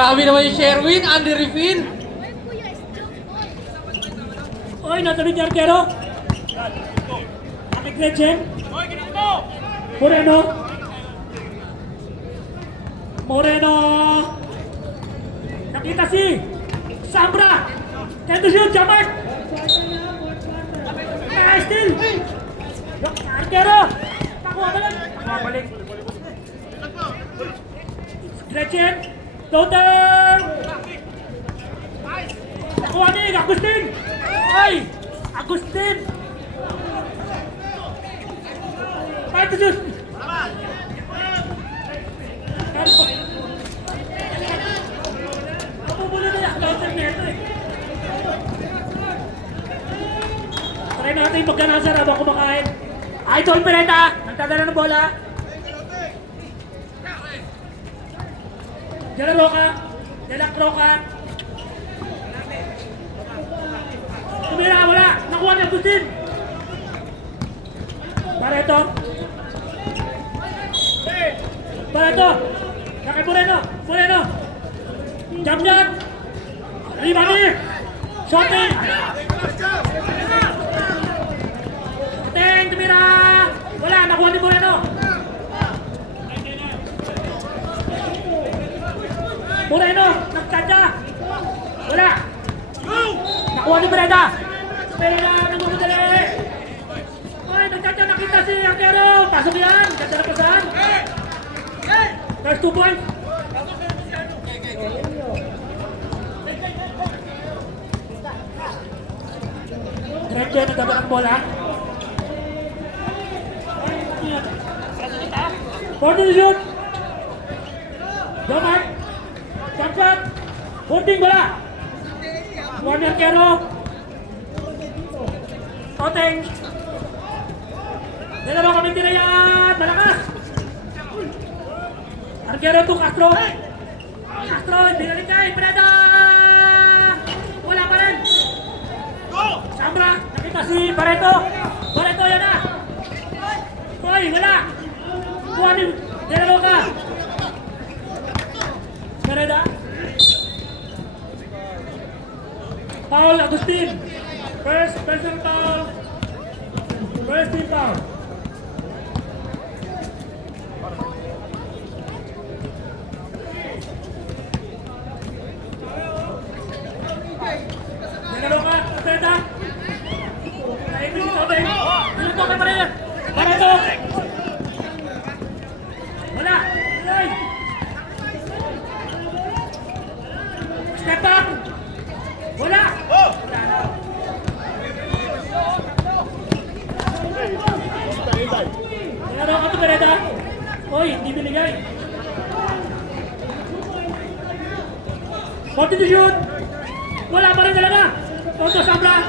Grabe naman yung Sherwin, Andy Riffin. Oy, natuloy niya Arquero. Ate Gretchen. Moreno. Moreno. Nakita si Sambra. Can to shoot, Jamak. Still. Arquero. Nakuha balik. Nakuha balik. Gretchen. Total. Nakuha ni Agustin. Ay! Agustin. Fight to shoot. Try natin magkanasar habang kumakain. Idol Pereta, nagdadala ng bola. De La Roca, De La Croca. Tumira, wala. Nakuha ni Agustin. Barreto. Barreto. Kaki Moreno. Moreno. Jump shot. Ribani. Shooting. Shooting. Tumira. Wala. Nakuha ni Moreno. Moreno. Nagkatsa. Wala. Nakuha ni Pereda. Pereda. Nagmamadali. Ay, nagkatsa. Nakita si Arquero. Pasok yan. Ganda na pasahan. There's 2 points. Gretchen, nagdaba ng bola. 40 to shoot. Jamak. Jump shot. Hunting bola. One Arquero. Toteng. Dalawa kami tira yan. Malakas. Arquero to Castro. Castro, binalik kay Pereda. Wala pa rin. Sambra, nakita si Barreto. Barreto, yan na. Hoy, wala. Kuha ni De La Roca. Pereda. Foul, Agustin. First personal foul. First team foul. Pereda. Naibig si Tobeng. Dito kay Pereda. Barreto. Wala. Ay. Step back. Wala. Meron ka to Pereda. Oy, hindi binigay. 40 to shoot. Wala pa rin talaga. Toto Sambra.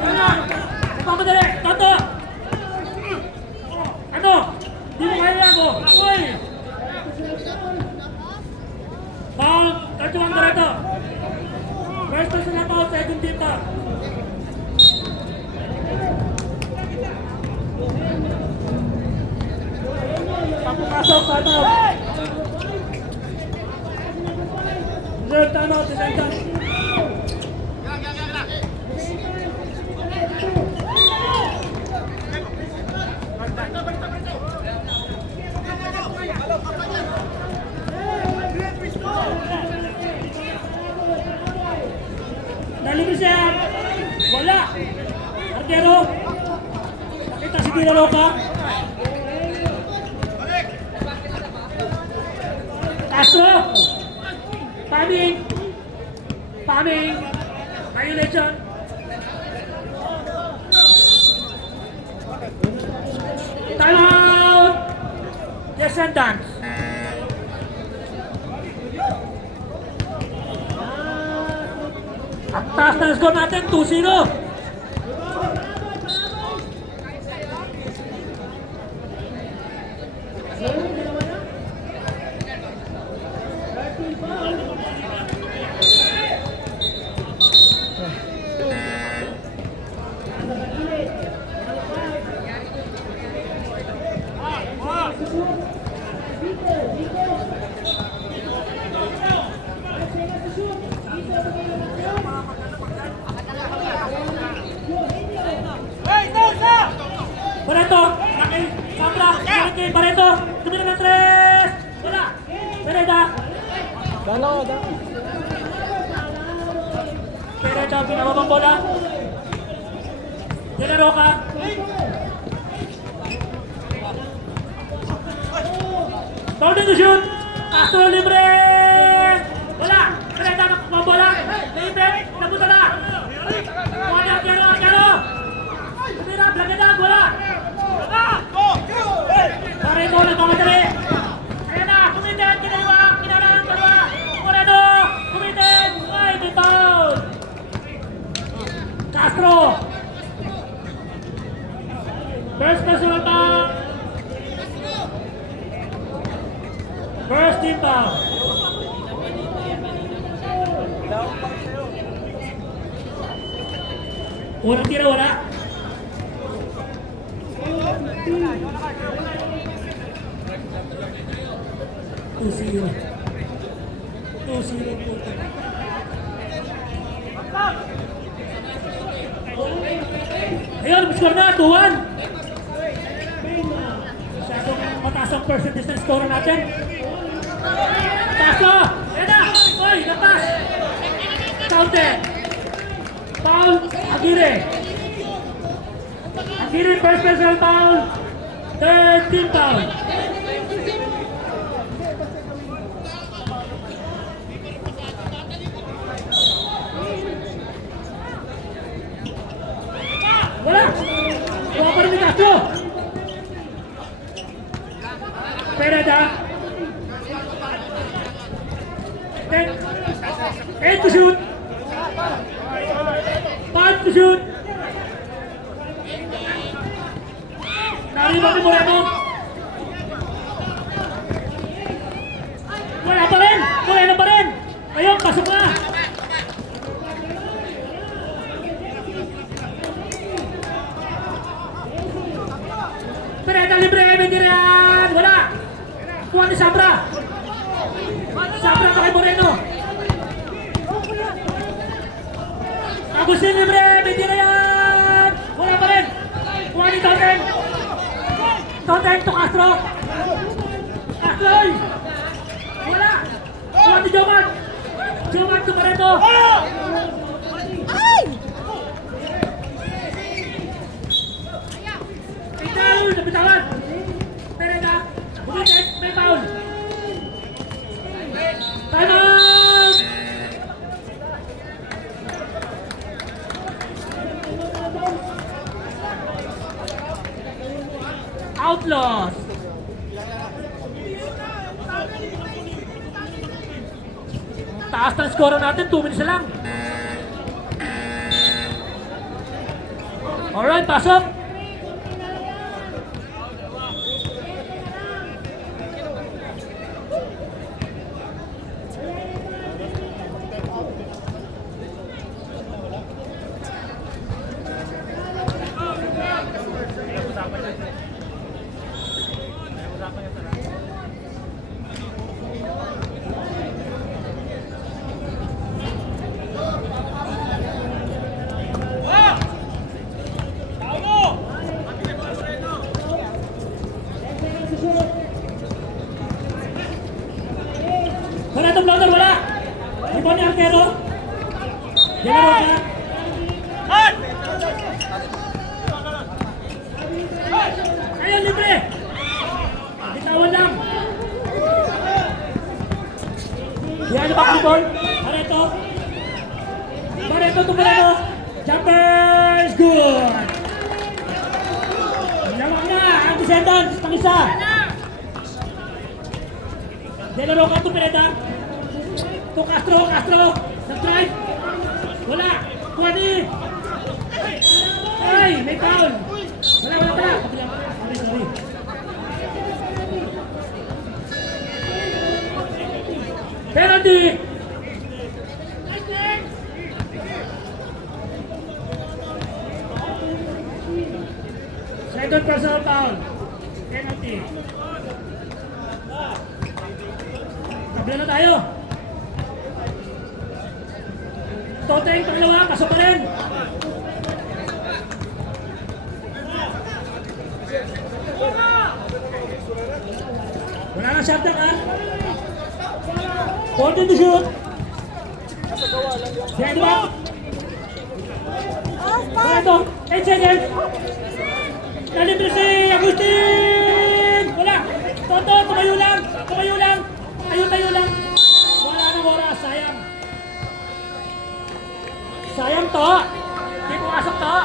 Ano? Nagpapadali. Toto. Ano? Di mo kaya ako. Uy. Foul. 31 Barreto. First person na foul. Second team foul. Papupasok. Timeout. Reserve timeout. Design time. Nalibis siya. Wala. Arquero. Nakita si De La Roca. Castro. Timing. Timing. Violation. Timeout. Yes and done. Ang taas na score natin, 2-0. Pareto. Tumira ng 3. Wala. Pereda. Pereda, pinababang bola. De La Roca. Golden to shoot. Castro libre. Wala. Pereda ng bola. Libre. Nabuta na. Wala. Kero. Tumira. Blagada. Wala. Pareto nagmamadali. Ayan na. Kumitin. Kinawang. Kinarang. Dalawa. Moreno. Kumitin. Ay, may foul. Castro. First personal foul. First team foul. Unang tira, wala. Two-zero. Ayun, score na, 2-1. Masyadong mataas ang percentage ng score natin. Paso! Ayan na! Oy, napas! Counter! Foul, Aguirre! Aguirre, first personal foul. Third team foul. Wala! Wala pa rin ni Castro! Pereda. 8 to shoot. 5 to shoot. Nariba ni Moreno. Wala pa rin. Moreno pa rin. Ayun, pasok na. Pereda libre, Medirian. Wala. Kuha ni Sabra. Sabra pa kay Moreno. Agustin libre, Medirian. Wala pa rin. Kuha ni Toten. Toten to Castro. Castro. Wala. Kuha ni Joman. Joman to Moreno. Ikaw, nabitawan. Pereda. Bumitin, may foul. Time out! Outlaws. Taas ng score natin, 2 minutes na lang. Alright, pasok. Wala itong blocker, wala! Ibon ni Arquero. De La Roca. Ayun, libre! Bitawan lang. Yan ang basketball. Pareto. Pareto to Moreno. Jumpers, good! Lawak na, ang descendants, pang-isa. De La Roca to Pereda. To Castro. Nag-drive. Wala. Kuwani. Ay, may foul. Wala pala. Sorry. Penalty. Second personal foul. Penalty. Tabla na tayo. Toteng pangalawa, pasok pa rin. Wala na shot ha. 14 to shoot. Behind the back. Ito, 8 seconds. Nalibre si Agustin! Wala! Toto, tumayo lang! Tumayo lang! Tayo lang! Wala nang oras, sayang. Sayang to! Hindi pumasok to!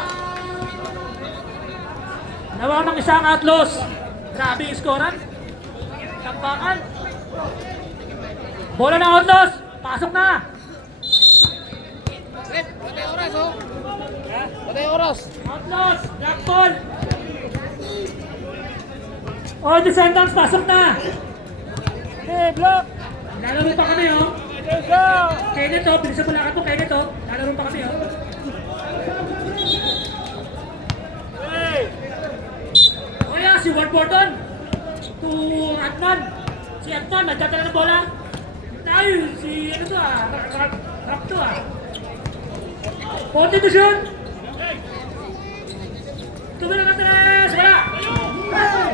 Nawa ng isang Atlos. Grabe yung skoran. Tambakan. Bola ng Atlos! Pasok na! Patay oras, oh. Patay oras. Outlaws, black ball. Oh, Descendants, pasok na. Hey, block. Lalaro pa kami, oh. Let's go. Kenneth, oh. Bilisan mo lang ako, Kenneth, oh. Lalaro pa kami, oh. Hey. Oh, yeah, si Ward Gordon. To Adnan. Si Adnan, nagdadala ng bola. Ay, si ano to, ah. Rap to, ah. 40 to shoot. Tumulong ang tres! Wala!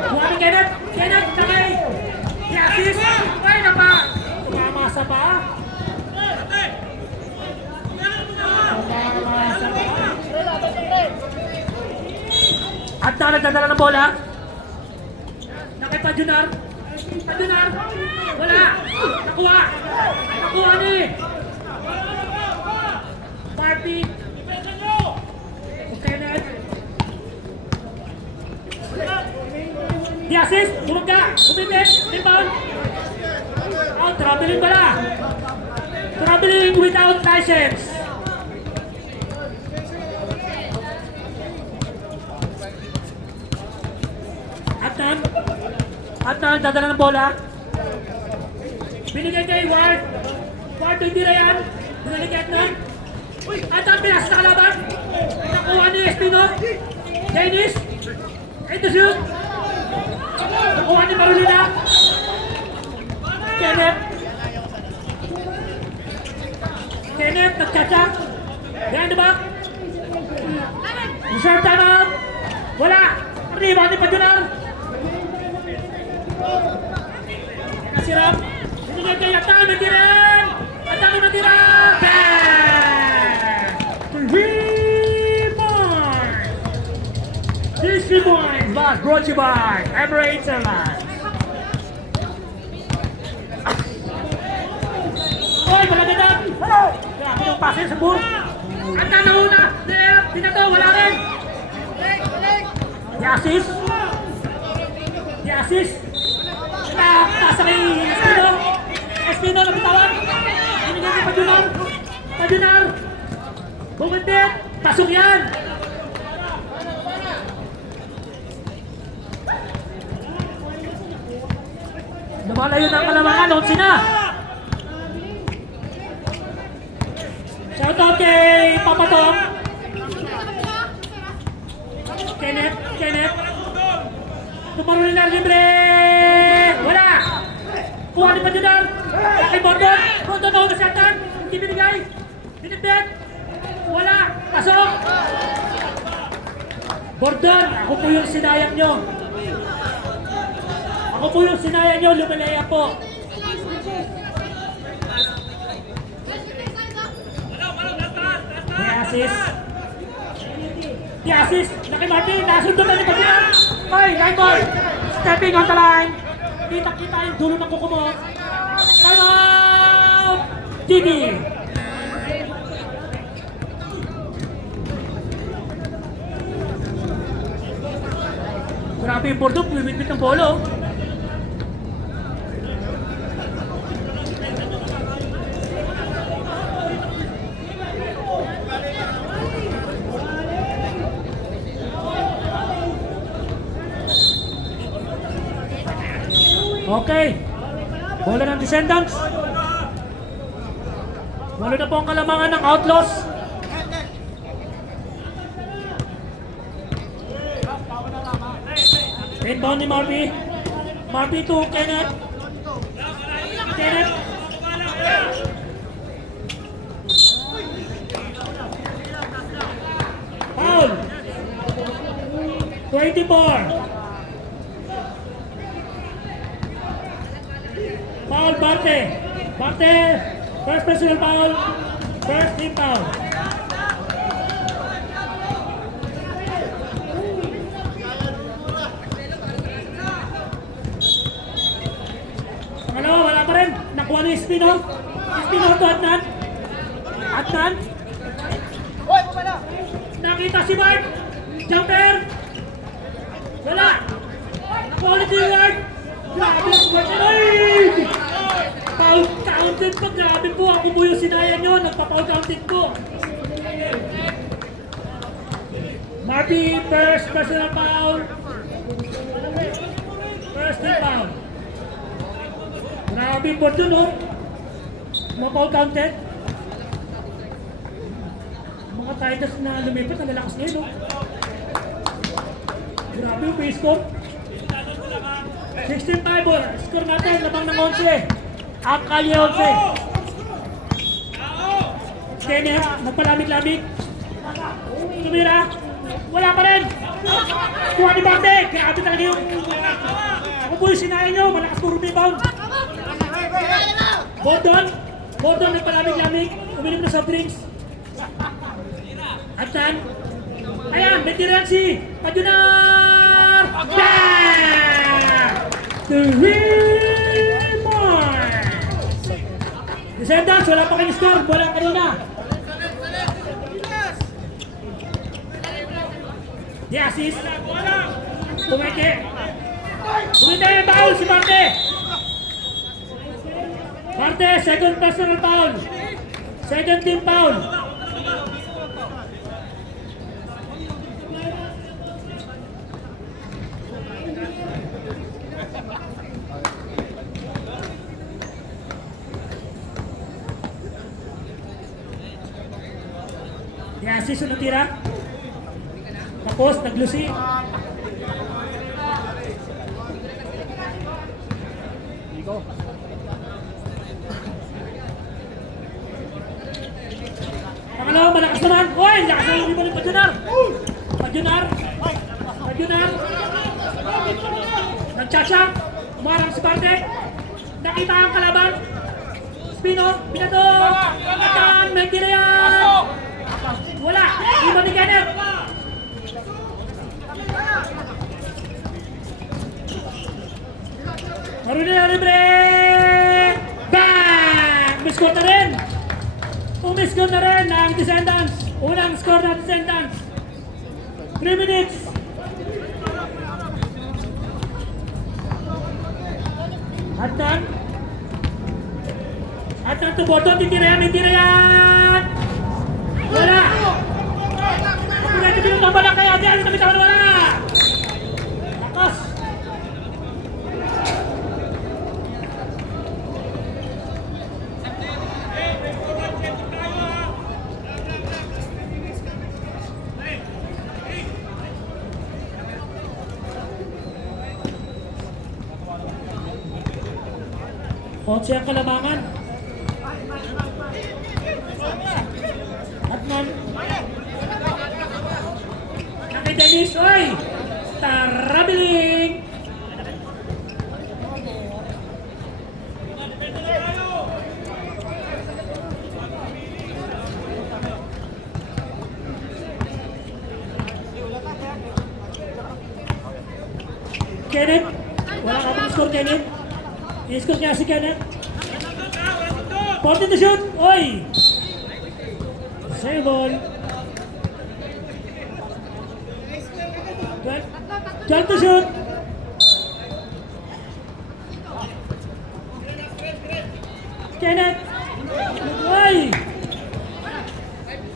Buha ni Kenneth! Kenneth! Takay! I-assist! Ay, napa! Tumamasa pa! Tumamasa pa! At nagdadala ng bola. Nakay Pajunar! Pajunar! Wala! Nakuha! Nakuha ni! Party! Kenneth! The assist, tulog ka, umipit, rebound. Oh, traveling pala. Traveling without license. Adnan, dadala ng bola. Binigay kay Ward. Ward, hindi na yan. Binigay kay Adnan. Adnan, pinas na kalaban. Nakuha ni Espino. Dennis. Ito shoot. Nakuha ni Marulina. Kenneth. Kenneth, nagtsatsak. Behind the back. Reserve time out. Wala. Arriba ni Pajunar. Nasirap. Binigay kay Atan. Natiran. Atan ang natiran. Bang! 3 points. This 3 points was brought to you by Emirates Airlines. Oy, malagandang! Grabe yung pase sa bull. At nauna, dinato, wala rin. The assist. The assist. Nasa kay Espino. Espino nabitawan. Binigyan kay Pajunar. Pajunar. Bumundit. Pasok yan. Lumalayo ng kalamangan, Onsi na! Shoutout kay Papa Tom! Kenneth! Tumaruli na libre! Wala! Kuha ni Pajunar! Kay Bordon! Bordon ako nasatan! Hindi binigay! Binibet! Wala! Pasok! Bordon! Ako po yung sinayang nyo! Ako po yung sinaya nyo, lumalaya po. The assist. Laki Martin, nasundo na ni Pajunar. Ay, line ball. Stepping on the line. Kita-kita yung dulo ng kuko mo. Time out! Didi. Grabe yung Bordeaux, bumibit ng bolo. Okay. Bola ng Descendants. Bola na po ang kalamangan ng Outlaws. Inbound ni Marby. Marby to Kenneth. Kenneth. Foul. 24. Foul, Barte. Barte, first personal foul. First team foul. Pangalawa, wala pa rin. Nakuha ni Espino. Espino to Adnan. Adnan. Nakita si Bart. Jumper. Wala. Nakuha ulit yung Ward. Grabe ang Bart. Ay! Foul counted pa. Grabe po. Ako po yung sinaya nyo. Nagpa-foul counted po. Marty, first personal foul. First team foul. Grabe po dun, oh. Ma-foul counted. Mga Tigers na lumipat, ang lalakas ngayon, oh. Grabe yung base score. 16-5, oh. Score natin, labang ng 11. Ang kalye 11. Kenneth, nagpalamig-lamig. Tumira. Wala pa rin. Kuha ni Barte. Grabe talaga yung... Ako po yung sinaya nyo. Malakas po rebound. Bordon nagpalamig-lamig. Uminom na soft drinks. Atan. Ayan, may tiran si Pajunar. Bang! The Remarks. Descendants, wala pa kayong score. Wala kanina. The assist. Tumeke. Tumite yung foul si Barte. Barte, second personal foul. Second team foul. The assist na tira. Tapos, naglusi. Pangalawa, malakas naman. Uy, lakas na yung iba ng Pajunar. Pajunar. Nagtsatsak. Umarang si Barte. Nakita ang kalaban. Spino, binato. Atan, may tira yan. Wala. Iba ni Kenneth. Marunong na libre! Bang! Umiscore na rin! Umiscore na rin ang Descendants! Unang score ng Descendants! 3 minutes! Adnan! Adnan to Bordon! Titira yan! Titira yan! Wala! Pagkakita pinutamba lang kaya! Diyan! Nabitawan wala! Lakas! Kotse ang kalamangan. Adnan. Kay Dennis, oy! Tarabiling! Kenneth, wala ka pang score, Kenneth. I-score niya si Kenneth. 40 to shoot! Oy! Save ball. 12 to shoot! Kenneth! Oy!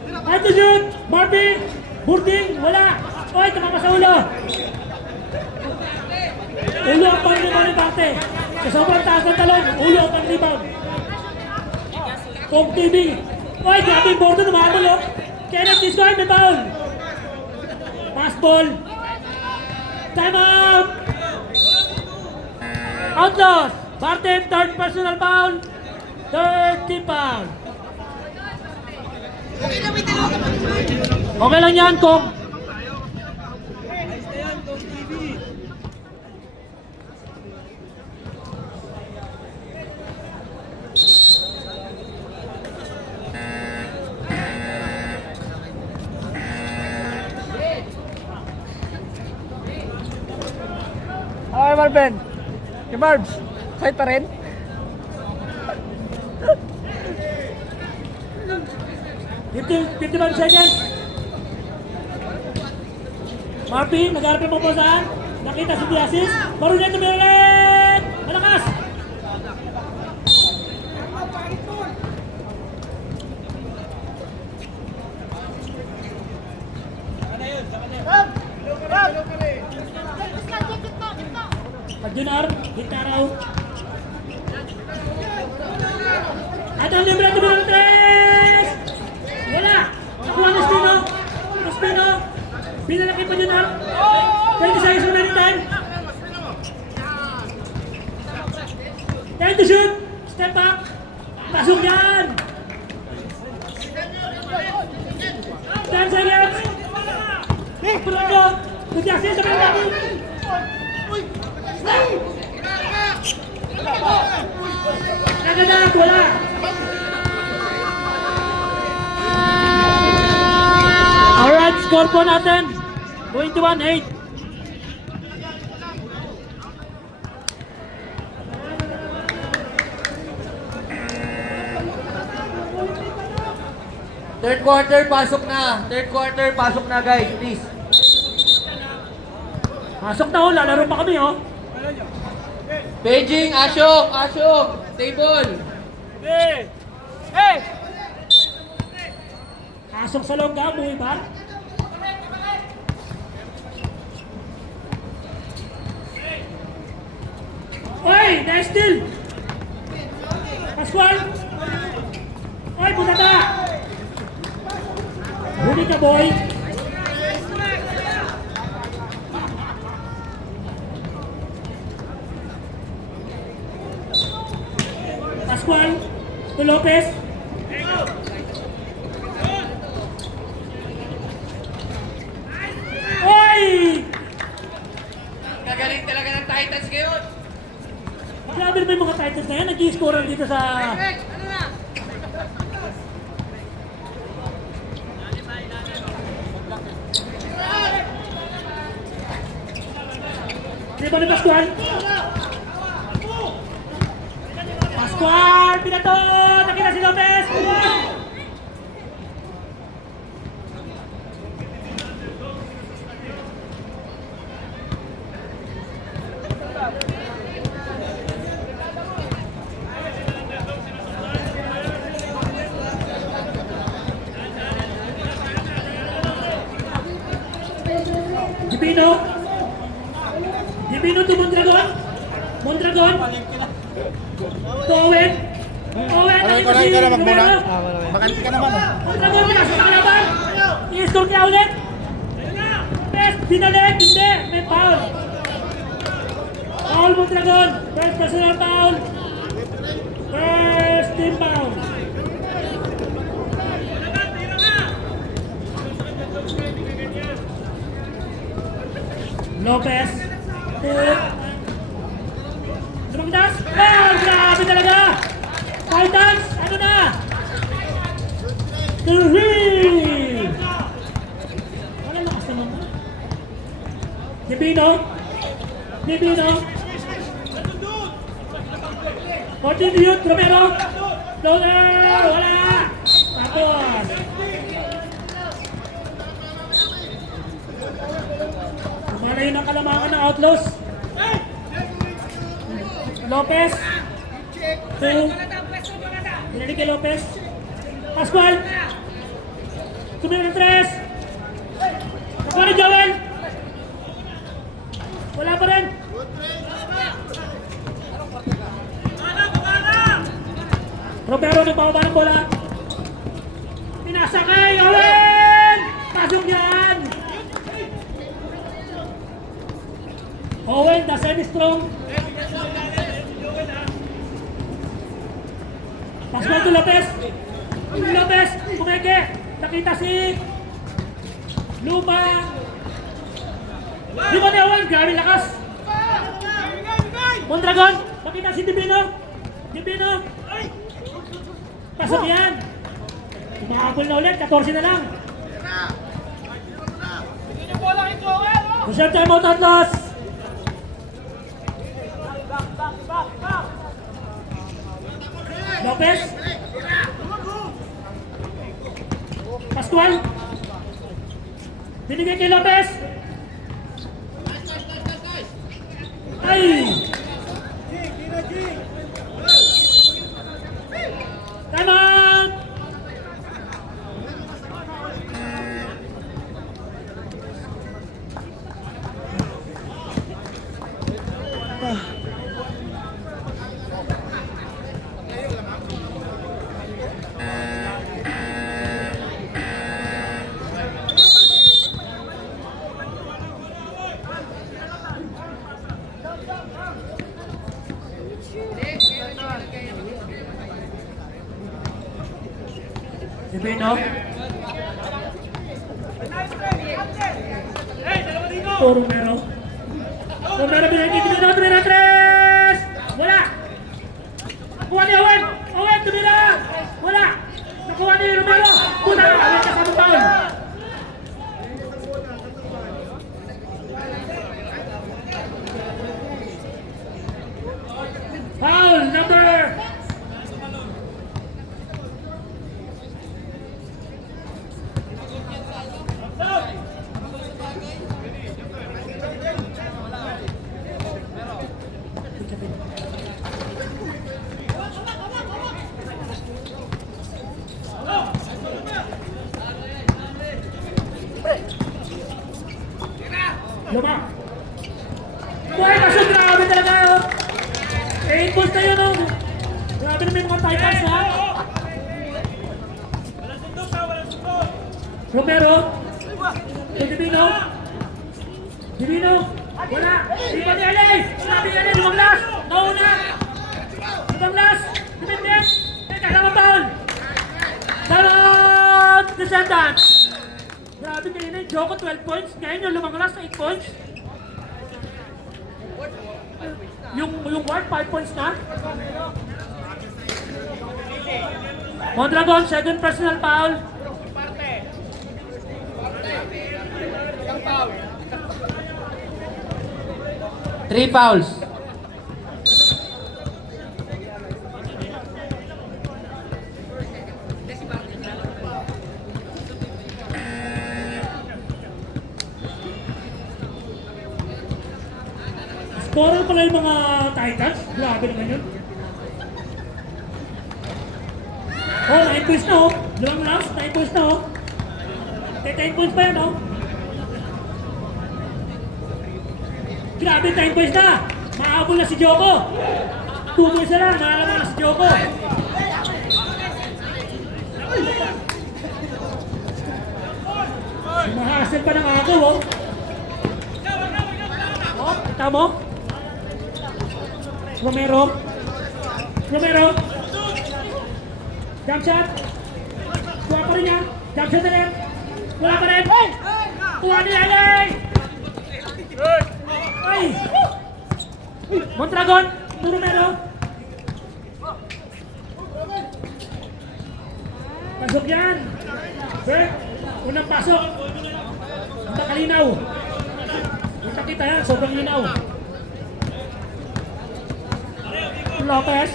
5 to shoot! Barbie! Burding! Wala! Oy! Tumama sa ulo! Ulo ang pang-rebound ni Barte. Sa sobrang taas ng talon, ulo ang pang-rebound. Kong TV. Oy, grabe yung Bordon, umahabol, oh. Kenneth, this guy, may foul. Pass ball. Time out. Outlaws. Barte, third personal foul. Third team foul. Okay lang yan, Kong. Kaya Marvin. Kay Marbs. Fight pa rin? $51 seconds. Marty, nag-arap yung pupusaan. Nakita si Diasis. Marunyan tumirit. Malakas. Pag-junar, gitna raw. At ang libre at tumirit 3. Wala. Nakuha ng Spino. Spino. Pinalaki pa junar. 20 seconds remaining time. Time to shoot. Step back. Pasok yan. 10 seconds. Pulang ko. Kudiasin sa mga natin. Nagadat. Wala. Alright, score po natin. 21-8. Third quarter, pasok na. Third quarter, pasok na guys, please. Pasok na ho, lalaro pa kami oh. Beijing, Ashok, Ashok, table. Hey! Hey! Pasok sa longga, buhay ba? Oy, nice steal! Pascual! Oy, butata! Huli ka, boy! Pascual! To Lopez! Oy! Gagaling talaga ng Titans ngayon. Grabe naman yung mga Titans na yan, nag-i-score dito sa... Di ba ni Pascual? Pascual! Pinato! Nakita si Lopez! Gipino! Gipino to Mondragon! Mondragon! To Owen! Owen! Nakita si Romero! Makanti ka naman eh. Mondragon! Pinasok sa kalaban! I-score kaya ulit! Best! Binalik! Hindi! May foul! Foul Mondragon! First personal foul! First team foul! Lopez. Lumagdas. Oh, grabe talaga. Titans, ano na? Three. Wala lakas naman na. Gibino. Gibino. 14 youth, Romero. Floater. Wala. Tapos. Malayo ng kalamangan ng Outlaws. Lopez. Two. Binalik kay Lopez. Pascual. Tumira ng tres. Nakuha ni Joel. Wala pa rin. Romero nagpapaba ng bola. Pinasa kay Owen. Pasok yan. Owen, the semi-strong. Pascual to Lopez. Lopez, kumeke. Nakita si Luma. Luma ni Owen, grabe lakas. Mondragon, nakita si Divino. Divino. Pasok yan. Tumahabol na ulit, 14 na lang. Reserve time out, Atlas. Lopez. Pascual. Binigay kay Lopez. Ay! Time out! Divino. Romero. Romero binigay kay Divino. Divino 3! Wala! Nakuha ni Owen! Owen, Divino! Wala! Nakuha ni Romero! Puta! Owen kasama taon! Foul number 5. Buhay ka siya, grabe talaga yun. 8 balls na yun, oh. Grabe naman yung mga titans, ha? Romero. Divino. Divino. Wala. Di pa ni Alay. Sabi ni Alay, lumanglas. Nauna. Lumanglas. Dumindis. Teka, lamang taon. Salot! Descendants. Grabe kanina yung Joko, 12 points. Ngayon yung lumanglas, 8 points. Yung Ward, 5 points na. Mondragon, second personal foul. Three fouls. Scorer pala yung mga Titans. Grabe naman yun. Oh, 9 points na, oh. Long last, 9 points na, oh. 10 points pa yan, oh. Grabe, 10 points na. Mahabol na si Joko. 2 points na lang, malalaman na si Joko. Mahasel pa ng ako, oh. Oh, kita mo? Romero. Romero. Jump shot. Kuha pa rin yan. Jump shot na rin. Wala pa rin. Kuha ni Alay. Ay. Mondragon. Romero. Pasok yan. Bert. Unang pasok. Nakalinaw. Kita yan. Sobrang linaw. Lopez.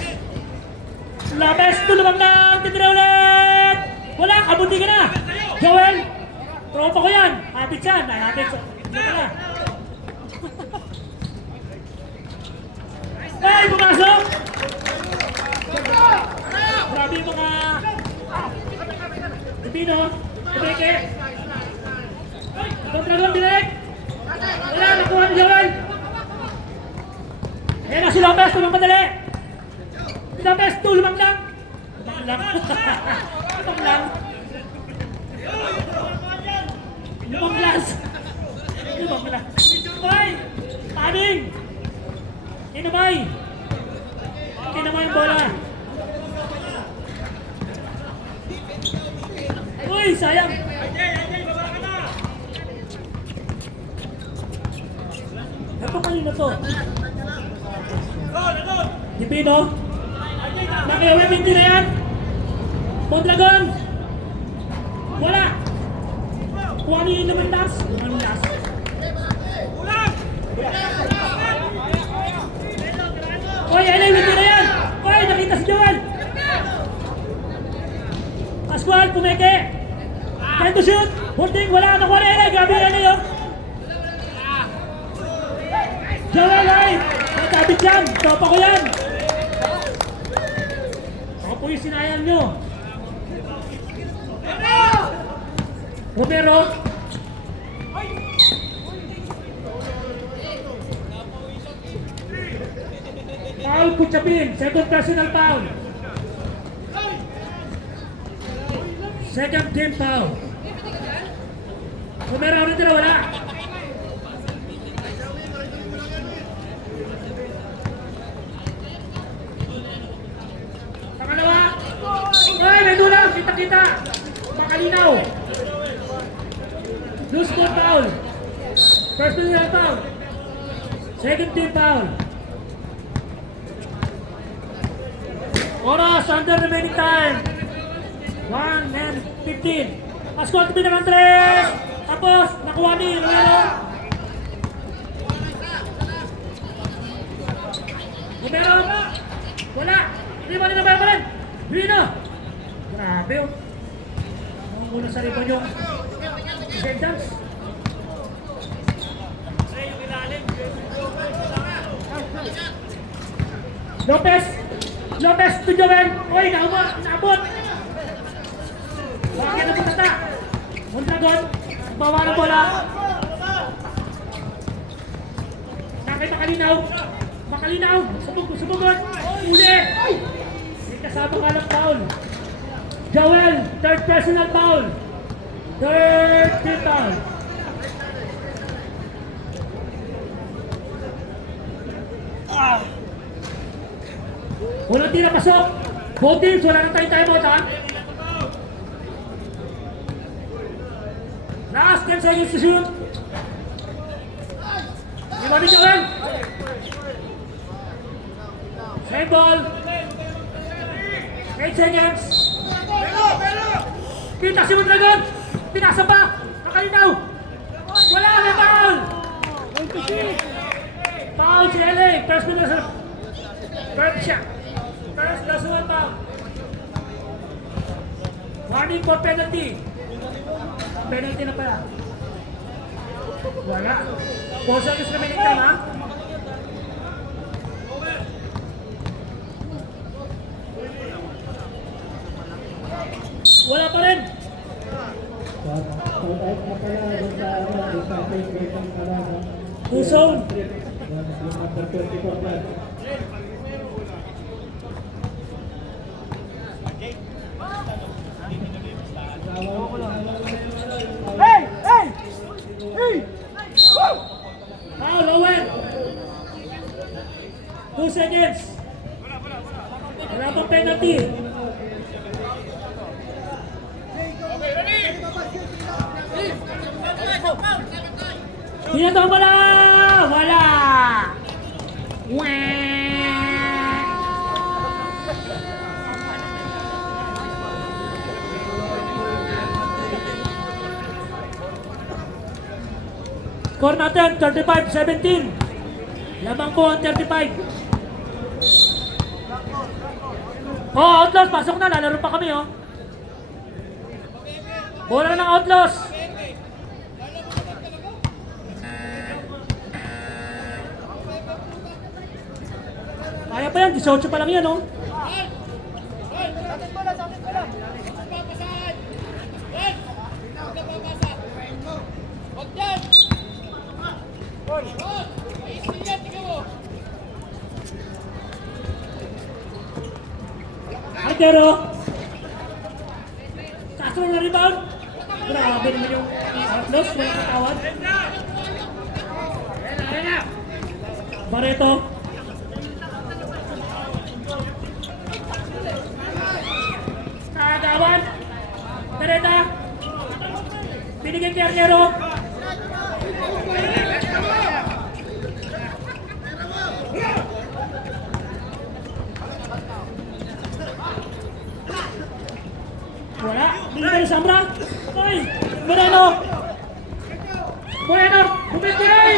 Lopez, tulungan lang! Titira ulit! Wala, kabuti ka na! Joel! Tropa ko yan! Habit yan! Habit sa... Dito na! Ay! Pumasok! Grabe yung mga... Divino! Ibeke! Kontragon, direct! Wala, nakuha ni Joel! Ayan na si Lopez, tulong madali! Lopez, tulong lang! Tulong lang! Tulong lang! Lumang glass! Lumang glass! Ay! Paning! Kinamay! Kinamay ang bola! Uy! Sayang! Ito kanina to? Divino? Nakiawin hindi na yan! Mondragon! Wala! Kuha niyo yung lumandas! Lumandas! Oy, Alay, hindi na yan! Oy, nakita si Joel! malapit yan. Topa ko yan. Ako po yung sinayang nyo. Romero. Foul, Kuchapin. Second personal foul. Second game foul. Romero, ano tira? Wala. Pangalawa. Ay, may dulang. Kita-kita. Makalinaw. Loose ball foul. Personal foul. Second team foul. Oras under remaining time. 1 and 15. Pascual Tibina ng 3. Tapos, nakuha ni Romero. Romero. Wala. Hindi mo nila bayaran. Vino. Grabe oh. Muna sa ribon yung sentence. Lopez. Lopez to Joel. Oy, naabot. Bakit na pitata? Mondragon. Bawa ng bola. Nakay Makalinaw. Makalinaw. Subugon. Uli. May kasama ka ng foul. Joel. Third personal foul. Third team foul. Walang tira pasok. Both teams, wala nang time out ha. Last 10 seconds to shoot. Iba ni Joel. Same ball. 8 seconds. Pita si Mondragon. Pinasa pa. Nakalinaw. Wala na foul. Foul si LA. First minute. First shot. First personal foul. Warning for penalty. Penalty na pala. Wala. 4 seconds na minute time ha. Wala pa rin. Two zone. Hey! Hey! Hey! Woo! Foul, Owen. 2 seconds. Wala pang penalty. Tinatawag mo na! Wala! Score natin, 35-17. Lamang po ang 35. Oh, Outlaws, pasok na. Lalaro pa kami, oh. Bola ng Outlaws. Kaya pa yan, 18 pa lang yan, oh. Altero. Castro na rebound. Grabe naman yung Outlaws, walang katawad. Barreto. Kagawan. Barreta. Binigay kay Arnero. Wala. Binigay ni Samra. Ay! Moreno! Moreno! Bumibigay!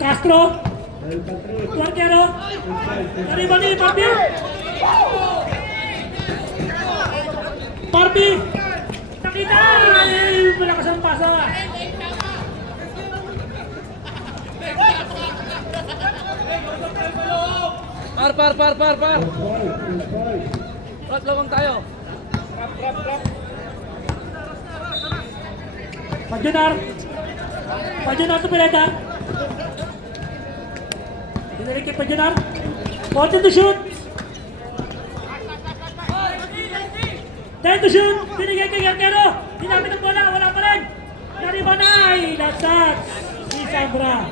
Castro! Quartero. Bali, Barbie. Barbie. Nakita. Ay, malakas ang pasa. Par. Front lawang tayo. Pajunar to Pineda. Dinalik kay Pajunar. 40 to shoot. 10 to shoot. Binigay kay Gartero. Dinamit ang bola. Wala pa rin. Naribanay. Nasat. Si Sandra.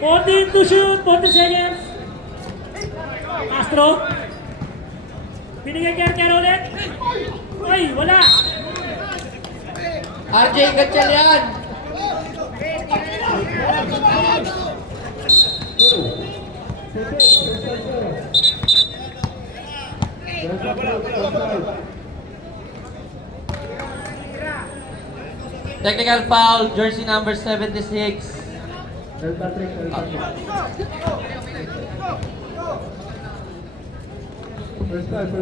14 to shoot. 40 seconds. Castro. Binigay kay Gartero ulit. Ay, wala. RJ, gatchal yan. Technical foul, jersey number 76. First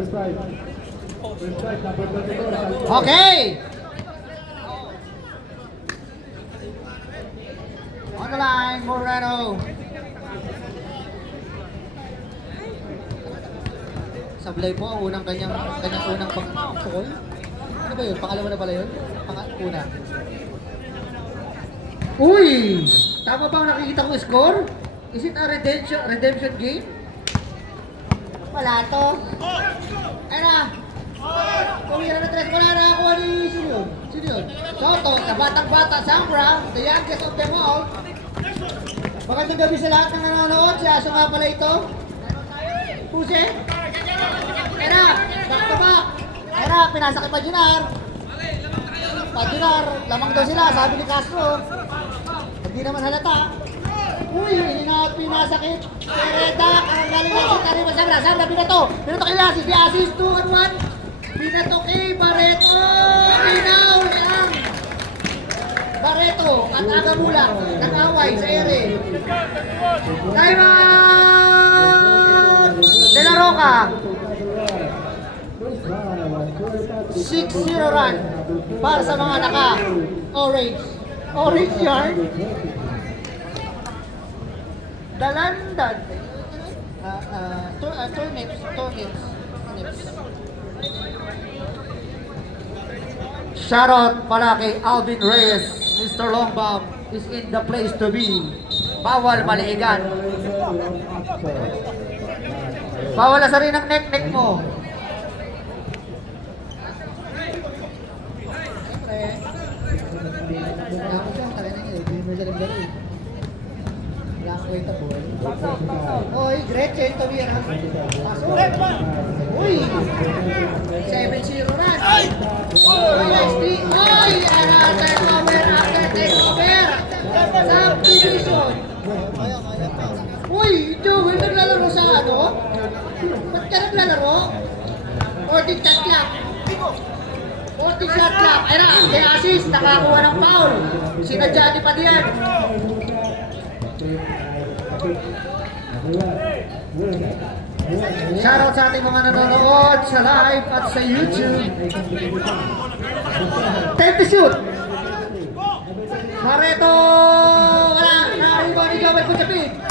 strike, number 24. Okay! On the line, Moreno. Sablay po ang unang kanyang unang pag-call. Ano ba yun? Pangalawa na pala yun? Una. Uy! Tama ba ang nakikita ko score? Is it a redemption game? Wala to. Ayun na. Kumira na tres. Wala na ako ni sino yun? Soto, sa batang-bata, Sambra, the youngest of them all. Magandang gabi sa lahat ng nanonood. Si Aso nga pala ito. Puse. Ayun na. Back to back. Ayun na. Pinasa kay Pajunar. Pajunar. Lamang daw sila. Sabi ni Castro. Hindi naman halata. Uy, pinasakit. Pereda, ang galing na si Karima Sandra. Sandra, binato kay Lasis. Di assist 2-1. Binato kay Barreto. Binaw lang. Barreto at Agamula. Nag-away sa ere. Time out! De La Roca. 6-0 run para sa mga naka-orange yarn. Dalandan. Turnips. Shoutout pala kay Alvin Reyes. Mr. Longbomb is in the place to be. Bawal maliigan. Bawal na sa rin ang neck mo. Oy, Gretchen, Tobira. Pasok. Uy! 7-0 na. Uy, nice D. Uy! Takeover. Subdivision. Uy, Joey, naglalaro sa ano? Ba't ka naglalaro? 40 shot clock. 40 shot clock. Ay na, kay assist, nakakuha ng foul. Sinadya ni Padian. Shoutout sa ating mga nanonood sa live at sa YouTube. 10 to shoot. Barreto! Wala! Nakahibaw ni Joel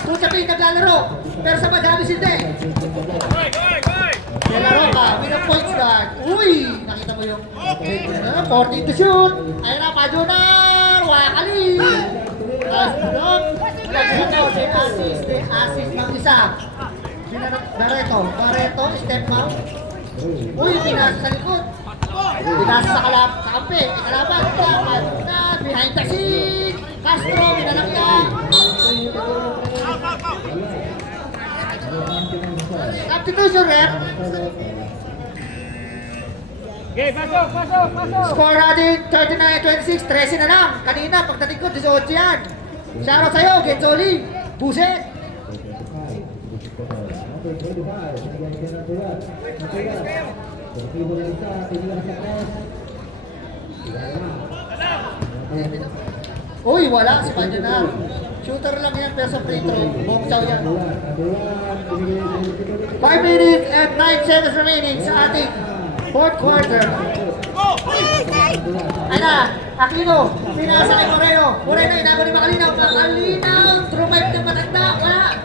Kuchapin naglalaro. Pero sa Madami hindi. De La Roca, with a points guard. Uy! Nakita mo yung 40 to shoot. Ayun na, Pajunar! Wakali! De assist ng isa. Barreto, step out. Uy, pinasa sa likod. Pinasa sa kampe. Kalaban, behind the scene. Castro, binalang yan. Substitution, rep. Okay, pasok. Score natin 39-26, 13 na lang. Kanina, pagdating ko, 18 yan. Shoutout sa'yo, Genzoli, Buset. Uy, wala si Pajunar. Shooter lang yan, pero sa free throw, bomb chow yan. Number 1. 5 minutes and 9 seconds remaining sa ating fourth quarter. Ay na, Aquino, pinasa kay Moreno. Moreno, inago ni Makalinaw. Makalinaw, true 5 ng matanda. Wala.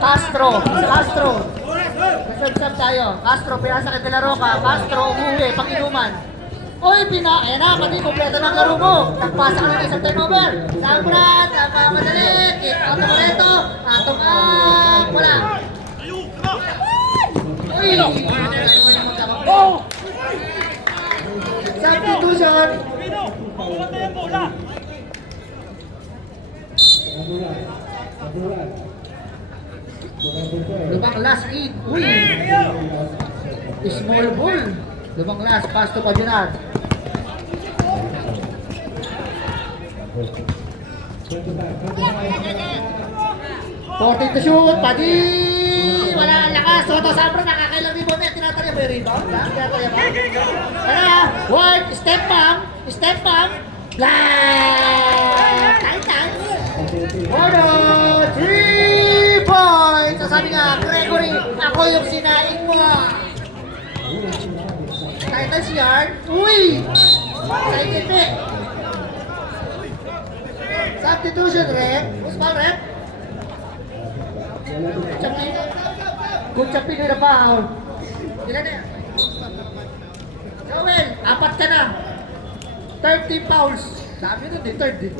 Castro. Sub tayo. Castro, pinasa kay De La Roca. Castro, umuwi, pag-inuman. Oy, ayan na, pati kompleto ng laro mo. Nagpasa ka na isang turnover. Sambrat, madali. Kick out na Moreno. Atong wala. Uy! Substitution! Lubang last lead. Uy! Small ball. Lubang last. Pass to Pajunar. 14 to shoot. Padi! Wala ang lakas. Soto Sabra nakakailang rebound na. Tinatarya ba yung rebound? Tinatarya ba? Kaya, White, step bump. Black! Titan! Bono! 3 points! Sasabi nga, Gregory, ako yung sinaing mo. Titans yard. Uy! Excited eh. Substitution rep. Usman rep. Kung Chapin na foul. Ilan na yan? Joel, 4 ka na. 30 fouls. Dami nun din, third din.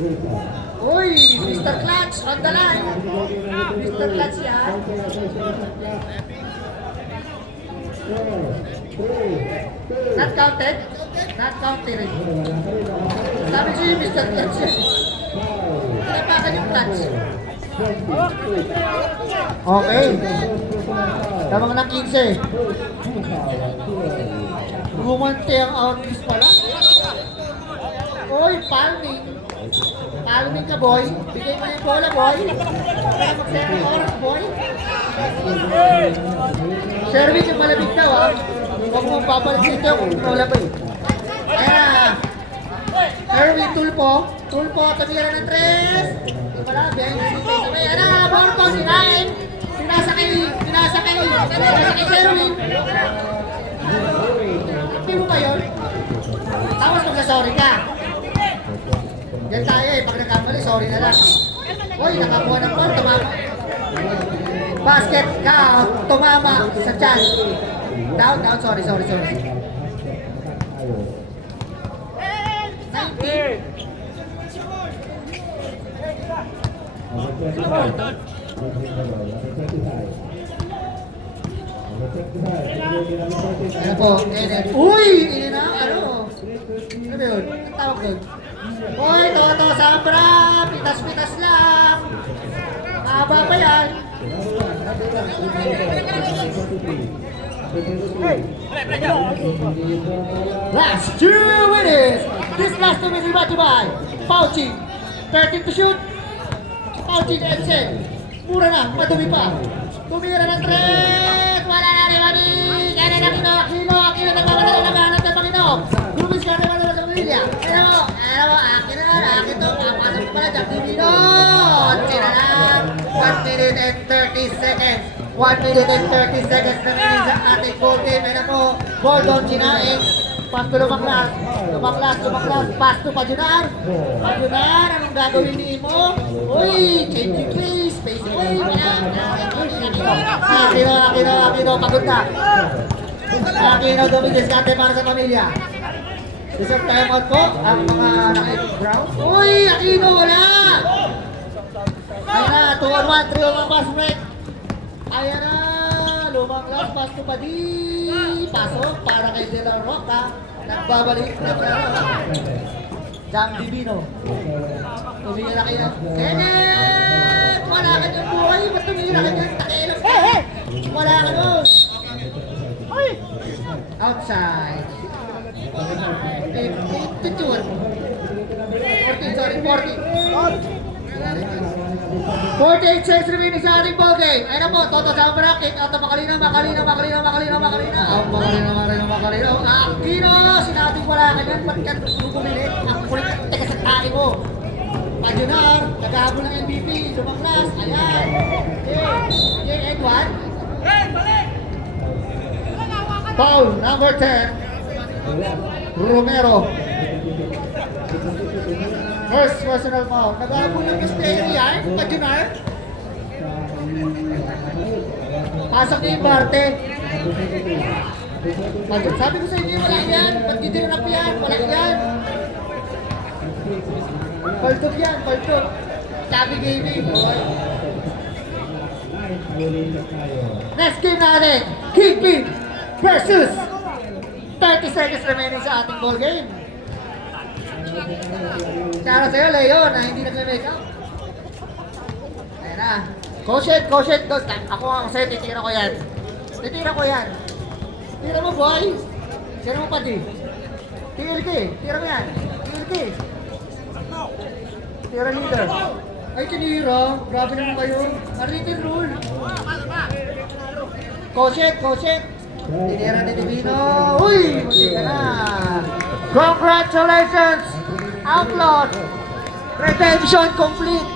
Uy, Mr. Clutch on the line. Mr. Clutch yan. Not counted? Not counted rin. Sabi siya yung Mr. Clutch yan. Pinapakan yung clutch. Okay. Tamang ng 15. Gumante ang outfit pala. Oy, palming. Palming ka, boy. Bigay mo yung bola, boy. Mag-7 oras, boy. Service yung malamig daw, ha? Huwag mong babalik dito kung bola ba eh. Ayan na. Erwin Tulpo. Tulpo, tumira ng 3. Wala, behind the scenes. Sabay, ayan na. Borpo, sinain. Pinasa kay Erwin. Hindi mo ba yun? Tapos magsasorry ka. Yan tayo eh, pag nagkamali, sorry na lang. Uy, nakakuha ng ball, tumama. Basket ka, tumama sa chan. Down, sorry. 19. Ano po? Uy! Ini na, ano? Ano ba yun? Ang tawag doon? Uy, Toto Sabra! Pitas-pitas lang! Haba pa yan! Last 2 minutes! This last 2 minutes is brought to you by Fauci. 13 to shoot. Fauci to Edson. Mura na, madumi pa. Tumira ng 3! Wala na rin mami! Kaya na Aquino nagpapadala ng hanap ng Panginoon. Lumis ka naman sa pamilya. Ano mo, akin to. Papasok ko pala, Jack Divino. Sina lang. 1 minute and 30 seconds. 1 minute and 30 seconds na rin sa ating ball game. Ano po, Gordon Chinaing. Pass to Lumaklas. Pass to Pajunar. Anong gagawin ni Imo? Uy, changing place. Spacing away. Aquino, pagod na. Aquino, dumidiskarte para sa pamilya. Isang time out po ang mga naka-ground. Uy, Aquino, wala! Ayan na, 2-on-1, 3-on-1 pass break. Ayan na, Lumaklas, pass to Padi. Pasok para kay De La Roca. Nagbabalik na Jack Divino. Tumira kayo. Kenneth! Wala ka dyan buhay. Ba't tumira ka dyan? Takilang ka. Wala ka doon. Outside. 48 seconds remaining sa ating ball game. Ayun na po, Toto Sabra, kick out na Makalinaw. Aquino, sinabi ko wala ka dyan, ba't ka gugumilit? Ang kulit, teka sa tayo mo. Pajunar, naghahabol ng MVP, lumanglas, ayan. Okay, and one. Foul, number 10. Romero. First personal foul. Naghahabol ng Castellian, Pajunar. Pasok niya yung Barte. Sabi ko sa inyo, wala yan. Ba't nyo dinanap yan? Wala yan. Paltok yan, paltok. Sabi gaming. Next game natin, Kingpin versus 30 seconds remaining sa ating ball game. Para sa'yo, Leo, na hindi nag-make up. Ayan na. Caution. Ako sa'yo, titira ko yan. Tira mo, boy. Tira mo, pati. Tira mo yan. Tira leader. Ay, tinira. Grabe naman kayo. Unwritten rule. Caution. Tinira ni Divino. Uy! Munti ka na. Congratulations! Outlaws! Redemption complete!